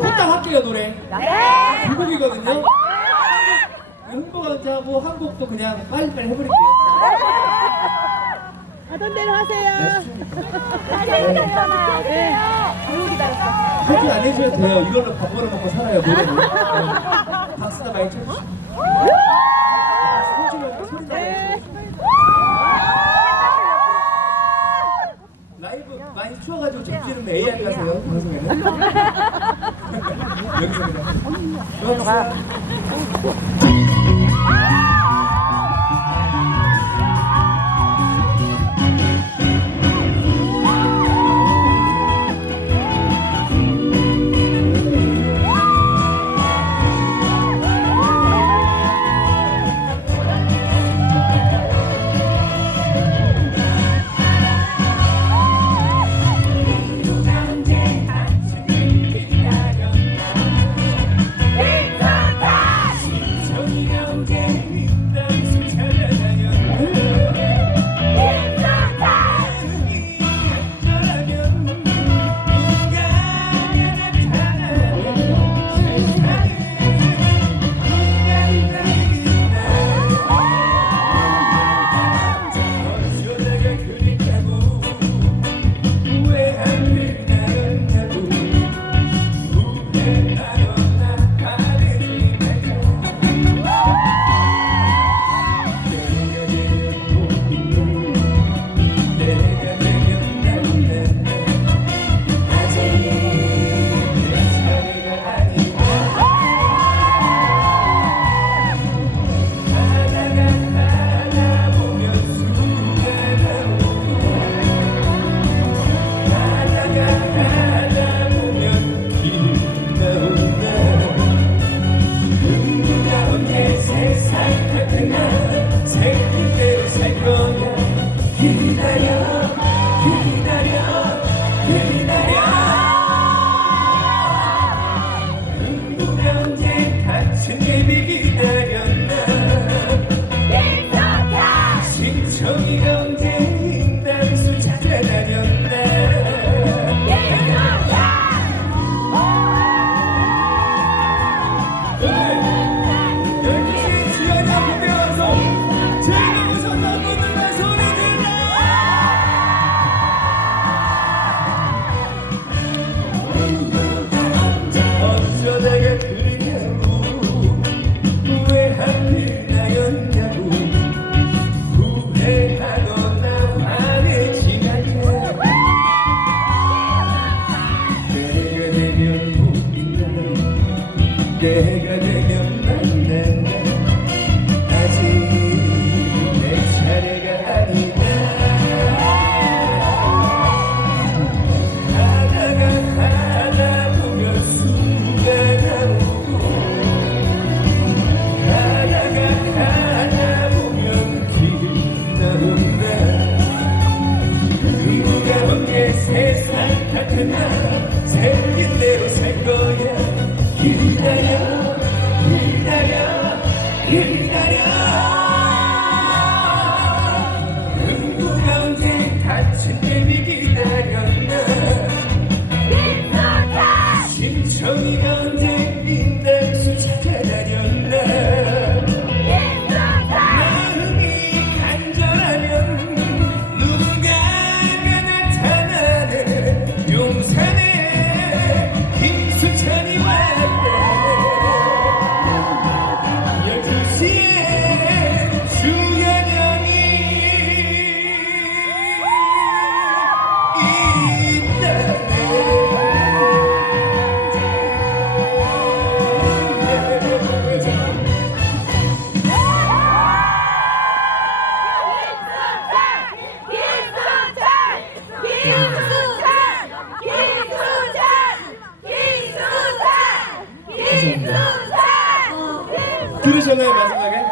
후딱 할게요 노래. 두 곡이거든요. 흥보가 먼저 하고 한 곡도 그냥 빨리빨리 해버릴게요. 하던 대로 하세요. 네. 파이팅 안 해줘도 돼요. 이걸로 밥 벌어 먹고 살아요. 네. 박수나 많이 쳐주시고. 박수 쳐주면 소리 나요. 라이브 많이 추워가지고 정신은 AR 가세요 방송에는. 여기서 그냥. 들어가세요. 신청이가 생긴 대로 살 거야 기다려 들으셨나요 마지막에?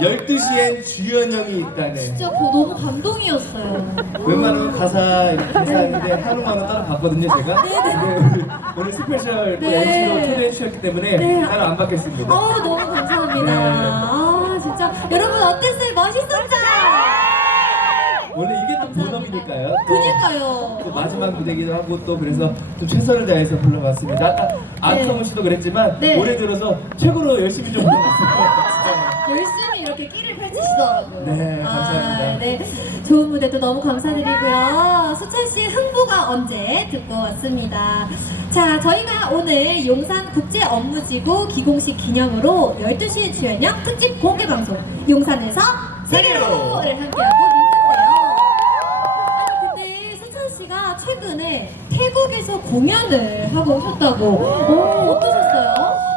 12시엔 주연형이 있다네 진짜 그거 너무 감동이었어요. 웬만하면 가사 대사인데 한우만은 따로 봤거든요 제가 근데 오늘, 오늘 스페셜 또 네. MC로 초대해 주셨기 때문에 네. 따로 안 받겠습니다 어우 너무 감사합니다. 네. 아 진짜 여러분 어땠어요? 멋있었죠? 원래 이게 또 본업이니까 그니까요. 또 마지막 무대기도 하고 또 그래서 좀 최선을 다해서 불러봤습니다. 아까 안성우 씨도 그랬지만 네. 올해 들어서 최고로 열심히 좀. 진짜. 열심히 이렇게 끼를 펼치시더라고요. 네, 감사합니다. 아, 네. 좋은 무대도 너무 감사드리고요. 수찬 씨 흥부가 언제 듣고 왔습니다. 자, 저희가 오늘 용산 국제 업무지구 기공식 기념으로 12시에 주연형 특집 공개 방송 용산에서 세계로를 함께하고 있는데요. 아니 근데 수찬 씨가 최근에 태국에서 공연을 하고 오셨다고. 어, 어떠셨어요?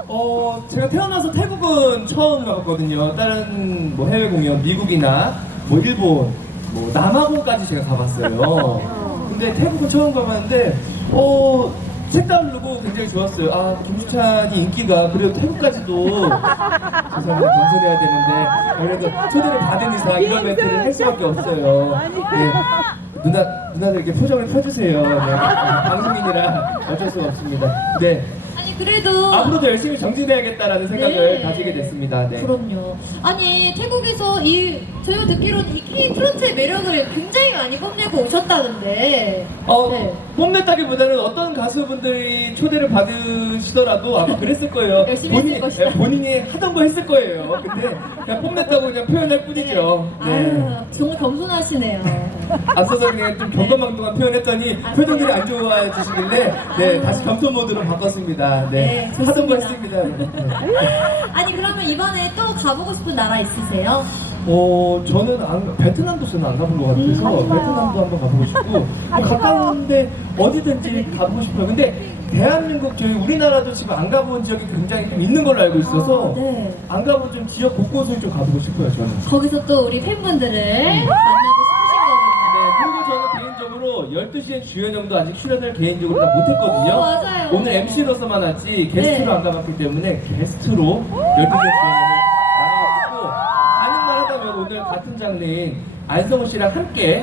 어, 제가 태어나서 태국은 처음 가봤거든요. 다른 뭐 해외 공연, 미국이나 뭐 일본, 뭐 남아공까지 제가 가봤어요. 근데 태국은 처음 가봤는데, 어, 색다르고 굉장히 좋았어요. 아, 김수찬이 인기가 그래도 태국까지도 죄송합니다. 겸손해야 되는데, 그래도 초대를 받은 이상 이런 멘트를 할 수밖에 없어요. 네. 누나, 누나들 이렇게 표정을 펴주세요. 네. 방송인이라 어쩔 수가 없습니다. 네. 그래도 앞으로도 열심히 정진해야겠다라는 생각을 네. 가지게 됐습니다. 네. 그럼요. 아니 태국에서 이 저희가 듣기로는 이 K 트로트의 매력을 굉장히 많이 뽐내고 오셨다는데. 어, 네. 뽐냈다기보다는 어떤 가수분들이 초대를 받으시더라도 아마 그랬을 거예요. 열심히 했을 본인이, 것이다. 네, 본인이 하던 거 했을 거예요. 근데 그냥 뽐냈다고 그냥 표현할 뿐이죠. 네. 아유 정말 겸손하시네요. 앞서서 그냥 좀 경거망동한 표현했더니 아, 표정들이 안 좋아지시길래 네. 다시 겸손 모드로 바꿨습니다. 네, 네. 좋습니다. 하던 거 했습니다. 네. 아니 그러면 이번에 또 가보고 싶은 나라 있으세요? 어, 저는 안, 베트남도 저는 안 가본 것 같아서 음. 베트남도 한번 가보고 싶고 뭐 가까운데 어디든지 가보고 싶어요. 근데 대한민국 저희 우리나라도 지금 안 가본 지역이 굉장히 좀 있는 걸로 알고 있어서 아, 네. 안 가본 좀 지역 곳곳을 좀 가보고 싶어요. 저는. 거기서 또 우리 팬분들을 만나 개인적으로 12시엔 주연형도 아직 출연을 개인적으로 다 못했거든요. 오, 맞아요. 오늘 MC로서만 하지 게스트로 네. 안 가봤기 때문에 게스트로 12시엔 주연형을 나가고 가능만 하다면 오늘 같은 장르인 안성우 씨랑 함께.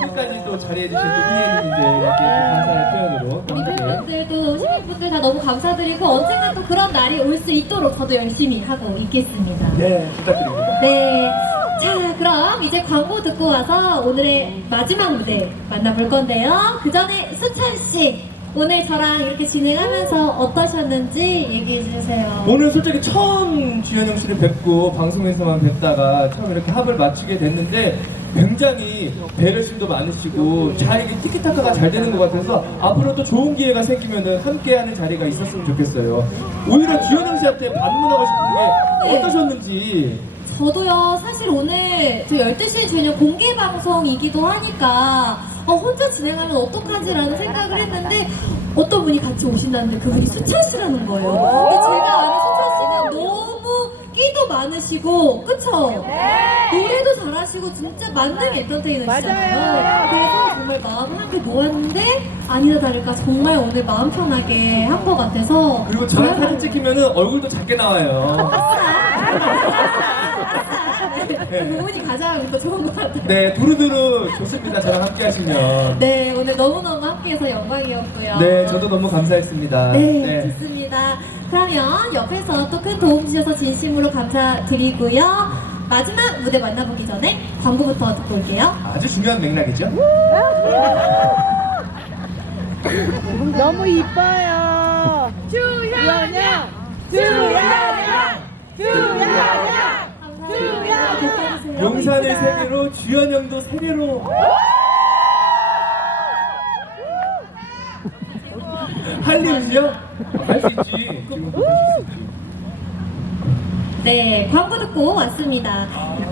끝까지 또 자리해주신 또 피해님들께 감사의 표현으로 또 우리 팬분들도 시민분들 다 너무 감사드리고 언젠가 또 그런 날이 올 수 있도록 저도 열심히 하고 있겠습니다. 네 부탁드립니다. 네. 자, 그럼 이제 광고 듣고 와서 오늘의 마지막 무대 만나볼 건데요. 그 전에 수찬 씨 오늘 저랑 이렇게 진행하면서 어떠셨는지 얘기해 주세요. 오늘 솔직히 처음 주현영 씨를 뵙고 방송에서만 뵙다가 처음 이렇게 합을 맞추게 됐는데 굉장히 배려심도 많으시고 잘 이게 티키타카가 잘 되는 것 같아서 앞으로 또 좋은 기회가 생기면은 함께하는 자리가 있었으면 좋겠어요. 오히려 주현영 씨한테 반문하고 싶은 게 네. 어떠셨는지. 저도요, 사실 오늘 저 12시에 저녁 공개 방송이기도 하니까 어, 혼자 진행하면 어떡하지라는 생각을 했는데 어떤 분이 같이 오신다는데 그분이 수찬 씨라는 거예요. 근데 제가 아는 수찬 씨는 너무 끼도 많으시고, 그쵸? 노래도 잘하시고 진짜 만능 엔터테이너시잖아요. 그래서 정말 마음을 함께 모았는데 아니나 다를까 정말 오늘 마음 편하게 한 것 같아서 그리고 저랑 사진 찍히면은 얼굴도 작게 나와요. 네, 부분이 가장 또 좋은 것 같아요. 네, 두루두루 좋습니다. 저랑 함께 하시면. 네, 오늘 너무너무 함께해서 영광이었고요. 네, 저도 너무 감사했습니다. 네, 좋습니다. 그러면 옆에서 또 큰 도움 주셔서 진심으로 감사드리고요. 마지막 무대 만나보기 전에 광고부터 듣고 올게요. 아주 중요한 맥락이죠. 너무 이뻐요. 주현영, 주현영, 주현영. 감사합니다. 용산을 세계로 주연형도 세계로 할리우드요? 할수 할수 있지. 네, 광고 듣고 왔습니다.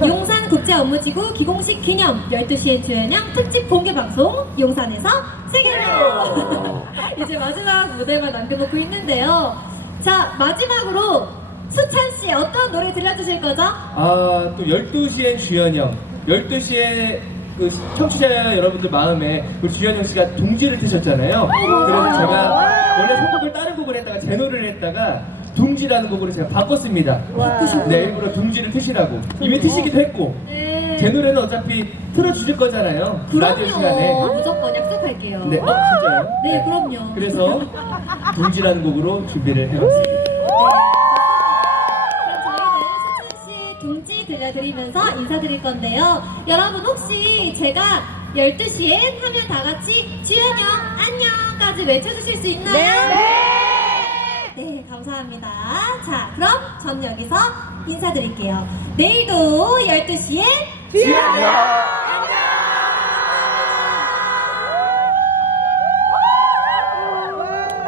용산 국제 업무지구 기공식 기념 12시에 주연형 특집 공개 방송 용산에서 세계로 이제 마지막 무대만 남겨놓고 있는데요. 자, 마지막으로 수찬 씨 어떤 노래 들려주실 거죠? 아, 또 12시엔 주연형. 12시에 그 청취자 여러분들 마음에 그 주연형 씨가 동지를 트셨잖아요. 그래서 제가 원래 선곡을 다른 곡을 했다가 제 노래를 했다가 둥지라는 곡으로 제가 바꿨습니다. 네, 일부러 둥지를 트시라고. 이미 트시기도 했고. 네. 제 노래는 어차피 틀어주실 거잖아요. 라디오 시간에. 그럼요. 무조건 약속할게요. 네, 어, 진짜요? 네, 그럼요. 그래서 둥지라는 곡으로 준비를 해봤습니다. 그 들려드리면서 인사드릴 건데요. 여러분 혹시 제가 12시엔 하면 다 같이 주연영 안녕까지 외쳐주실 수 있나요? 네. 네, 감사합니다. 자, 그럼 전 여기서 인사드릴게요. 내일도 12시에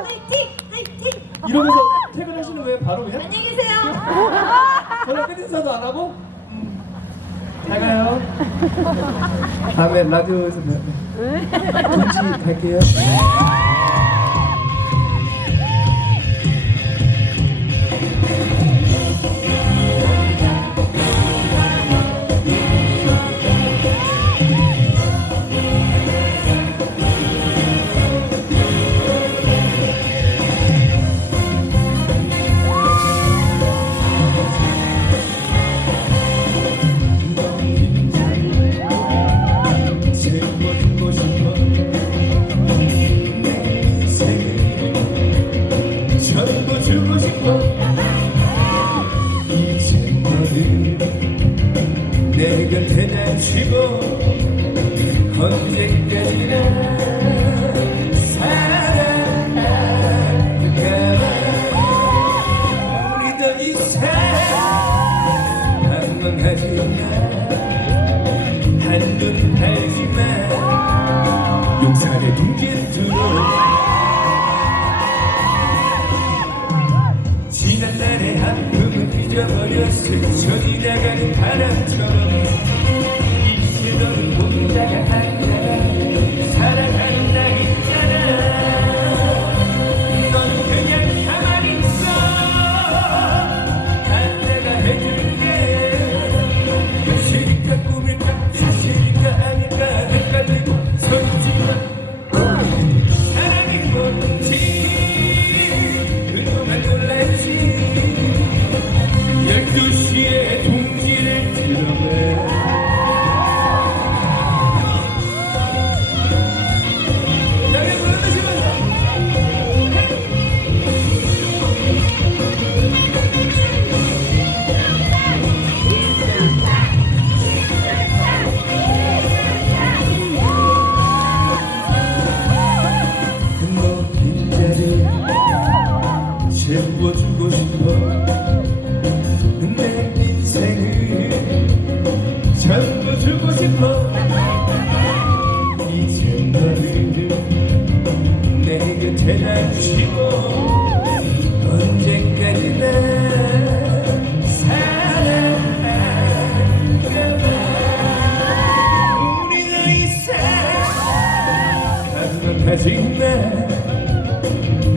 화이팅! 화이팅! 이러면서 퇴근하시는 거예요? 바로 그냥? 안녕히 계세요. 저랑 끝인사도 안 하고? 음. 잘 가요. 다음에 라디오에서 봬요. 동지 갈게요. 한눈하지마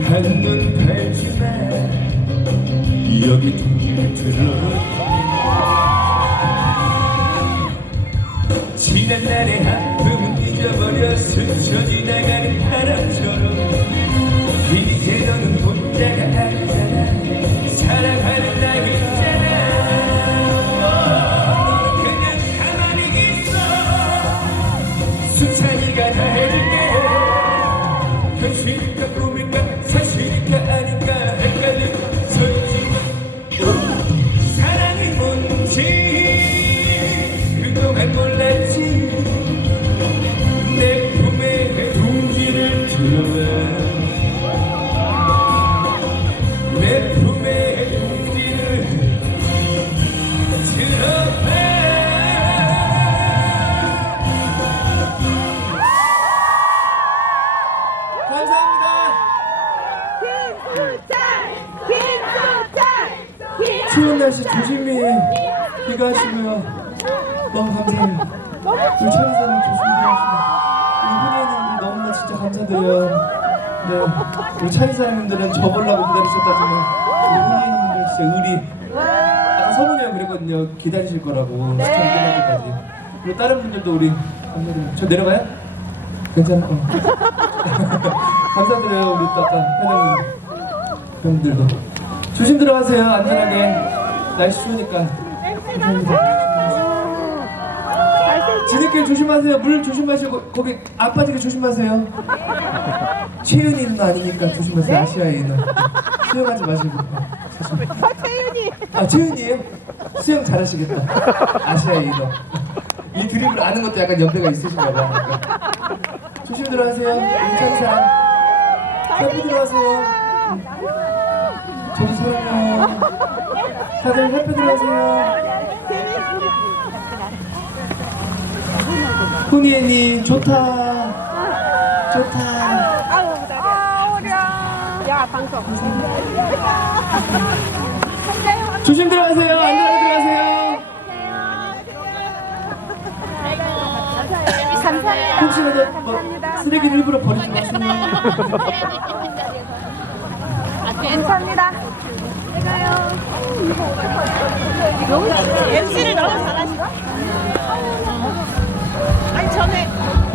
한눈 팔지마 여기 둥지를 들어 지난 날의 아픔은 잊어버려. 스쳐 지나가는 바람처럼 너는 귀가하시고요. 너무 감사해요. 우리 조심히 귀가하시고 우리 후리님들 너무나 진짜 감사드려요. 네, 우리 차이사님들은 저 보려고 기다리셨다지만 후리님들 진짜 의리. 아까 서문이 형 그랬거든요. 기다리실 거라고 시청 끝날 때까지. 그리고 다른 분들도 우리. 저 내려가요? 괜찮아. 어. 감사드려요 우리 또 아까 회장님 형들도 조심 들어가세요 안전하게 날씨 추우니까 지들끼리 조심하세요 물 조심하시고 거기 안 빠지게 조심하세요 채윤이 누나 아니니까 조심하세요 아시아의 누나 수영하지 마시고 태윤이! 아 채윤이에요? 수영 잘하시겠다. 아시아 이너. 이 드립을 아는 것도 약간 연배가 있으신가 봐. 조심 들어가세요. 괜찮은 사람. 살피 들어가세요. 저도 사랑해요. 다들 살피 들어가세요. 훈이애님 좋다. 좋다. 아, 어려. 야, 방송. 조심 들어가세요. 안전하게 들어가세요. 감사합니다. 혹시라도 뭐 쓰레기를 일부러 버리지 마세요. 감사합니다. MC를 너무 잘하시고. 아니 전에